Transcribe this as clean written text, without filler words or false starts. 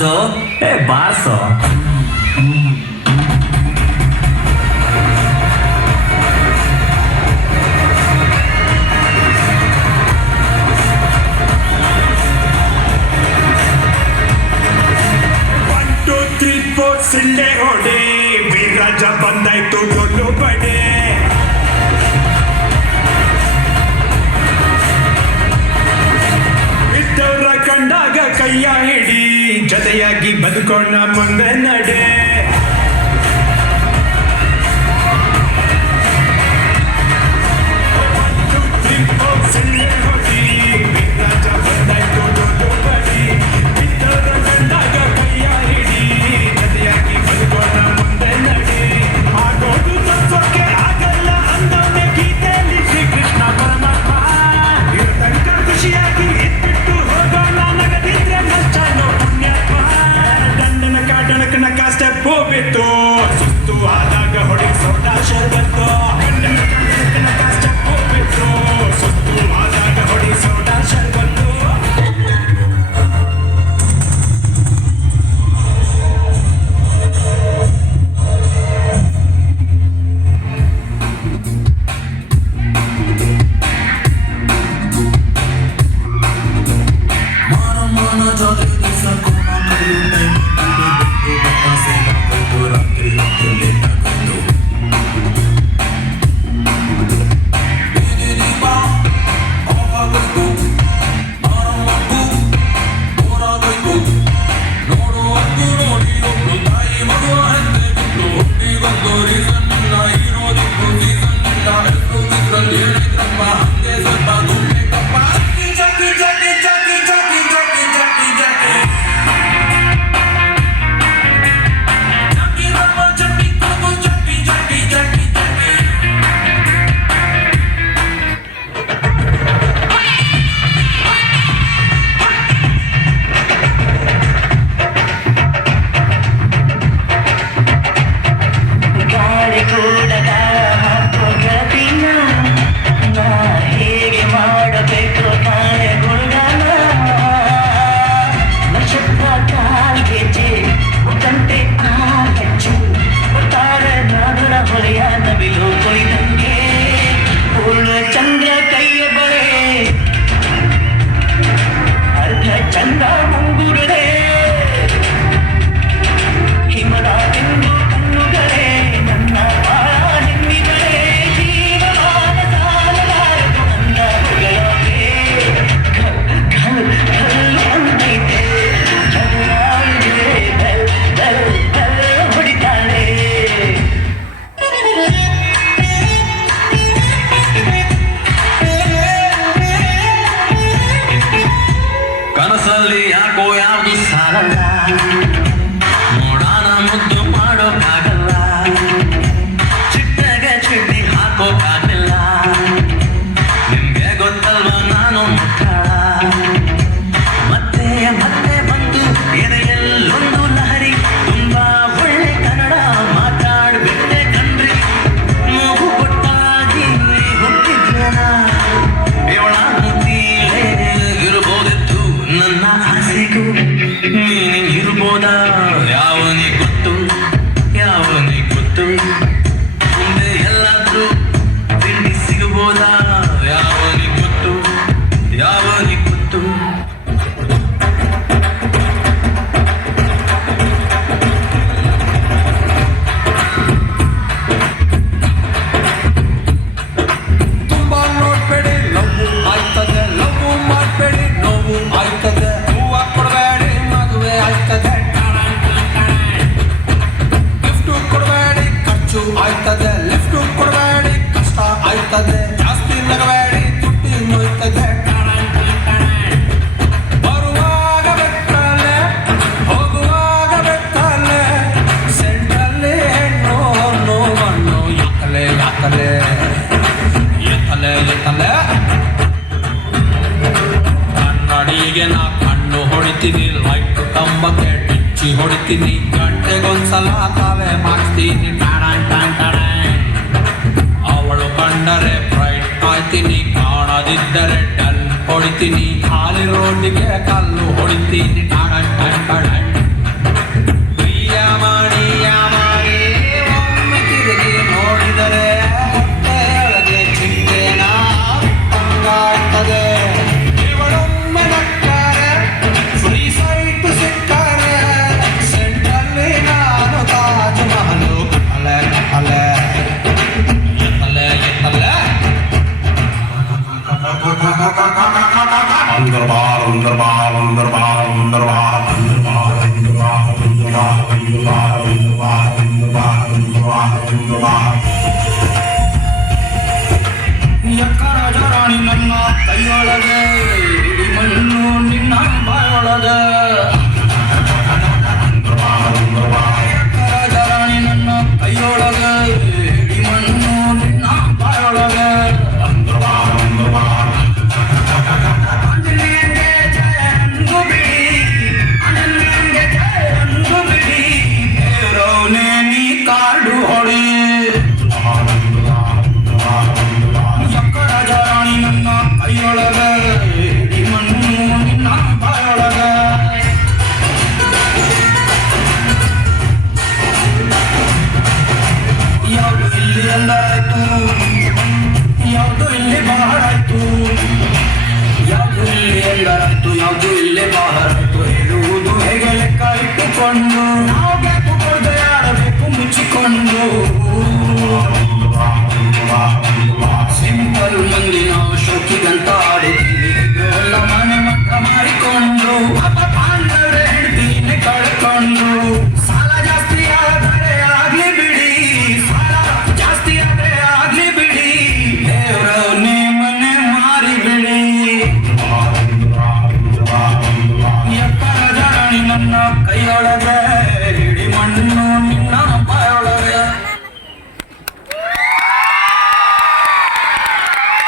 ಬಾರ್ಸೋ ಬಾರ್ಸೋ. ಸಿಳ್ಳೆ ಹೊಡೆ ವೀರರಾಜ ಬಂದಾಯ್ತು ಡೊಳ್ಳು ಬಡೆ. ಇದ್ದವರ ಕಂಡಾಗ ಕೈಯ ಹಿಡಿ, ಜೊತೆಯಾಗಿ ಬದುಕೋಣ ಮುಂದೆ ನಡೆ. ಸಿಳ್ಳೆ ಹೊಡಿ ವೀರರಾಜ ಬಂದಾಯ್ತು ಡೊಳ್ಳು ಬಡೆ. ಇದ್ದವರ ಕಂಡಾಗ ಕೈಯ ಹಿಡಿ, ಜೊತೆಯಾಗಿ ಬದುಕೋಣ ಮುಂದೆ ನಡೆ. ಆಗೋದು ತತ್ವಕ್ಕೆ ಆಗಲ್ಲ ಅಂದವನೇ ಗೀತೆಯಲ್ಲಿ ಶ್ರೀಕೃಷ್ಣ ಪರಮಾತ್ಮ. ಇರತಂಕ ಖುಷಿಯಾಗಿ ಇದ್ಬಿಟ್ಟು ಹೋಗೋಣ, ನಗದಿದ್ರೆ ನಷ್ಟನೋ ಪುಣ್ಯಾತ್ಮ. ಡಣಕನ ಸ್ಟೆಪ್ ಬಿತ್ತು, ಸುತ್ತು ಆದಾಗ ಹೊಡಿ ಸೋಡಾ ಶರ್ಬತ್ತು. ಡಣಕನ ಸ್ಟೆಪ್ ಬಿತ್ತು, ಸುತ್ತು ಆದಾಗ ಹೊಡಿ ಸೋಡಾ ಶರ್ಬತ್ತು. ಕನಸಲ್ಲಿ ಯಾಕೋ ಯಾವುದು ಸಾಲಲ್ಲ, ನೋಡಾನ ಮುದ್ದು ಮಾಡೋಕ್ಕಾಗಲ್ಲ, ಚಿಟ್ಟಗೆ ಚಿಟ್ಟಿ ಹಾಕೋಕ್ಕಾಗಲ್ಲ. ನಿಮ್ಗೆ ಗೊತ್ತಲ್ವ ನಾನು ಮುಟ್ಟಾಳ, ಮತ್ತೆ ಮತ್ತೆ ಬಂದು ಎದೆಯಲ್ಲೊಂದು ಲಹರಿ. ತುಂಬಾ ಒಳ್ಳೆ ಕನ್ನಡ ಮಾತಾಡ್ಬಿಟ್ಟೆ ಕಣ್ರಿ, ಮೂಗು ಕೊಟ್ಟಾಗಿ ಹುಟ್ಟಿದ್ಯನ. ಇವಳ ಮುದ್ದಿಲೇ ಇರ್ಬೋದಿತ್ತು ನನ್ನ ಆಸೆಗೂ, ನೀನು ಇರ್ಬೋದಾ ಯಾವನಿಗೆ ಗೊತ್ತು, ಯಾವನಿಗೆ ಗೊತ್ತು. ಮುಂದೆ ಎಲ್ಲಾದ್ರೂ ತಿಂಡಿ ಸಿಗಬೋದಾ ಯಾವನಿಗೆ ಗೊತ್ತು, ಯಾವನಿಗೆ ಗೊತ್ತು. ತುಂಬಾ ನೋಡ್ಬೇಡಿ ನೋವು ಆಯ್ತದೆ, ನೋವು ಮಾಡ್ಬೇಡಿ ನೋವು ಆಯ್ತದೆ. ಹೂವ ಕೊಡಬೇಡಿ ಮದುವೆ ಆಯ್ತದೆ, ಗಿಫ್ಟು ಕೊಡಬೇಡಿ ಖರ್ಚು ಆಯ್ತದೆ, ಲಿಫ್ಟು ಕೊಡಬೇಡಿ ಕಷ್ಟ ಆಯ್ತದೆ. ಜಾಸ್ತಿ ನಗಬೇಡಿ ತುಟ್ಟಿ ನೋಯ್ತದೆ. ಬರುವಾಗ ಬೆತ್ತಲೆ ಹೋಗುವಾಗ ಬೆತ್ತಲೆ, ಸೆಂಟ್ರಲ್ಲಿ ಹೆಣ್ಣು ನೋವನ್ನು ಯಾಕಲೆ ಯಾಕಲೆ ಎತ್ತಲೆ ಎತ್ತಲೆ. ಕನ್ನಡಿಗೆ ನಾ ಕಣ್ಣು ಹೊಡಿತೀನಿ, ಲೈಟ್ ಕಂಬಕ್ಕೆ ಟಿಚ್ಚಿ ಹೊಡಿತೀನಿ, ಗಂಟೆಗೊಂದ್ಸಲ ತಾವೇ ಮಾಡಿಸ್ತೀನಿ. ಅವಳು ಕಂಡರೆ ಬ್ರೈಟ್ ಆಯ್ತೀನಿ, ಕಾಣದಿದ್ದರೆ ಡಲ್ ಹೊಡಿತೀನಿ, ಖಾಲಿ ರೋಡಿಗೆ ಕಲ್ಲು ಹೊಡಿತೀನಿ.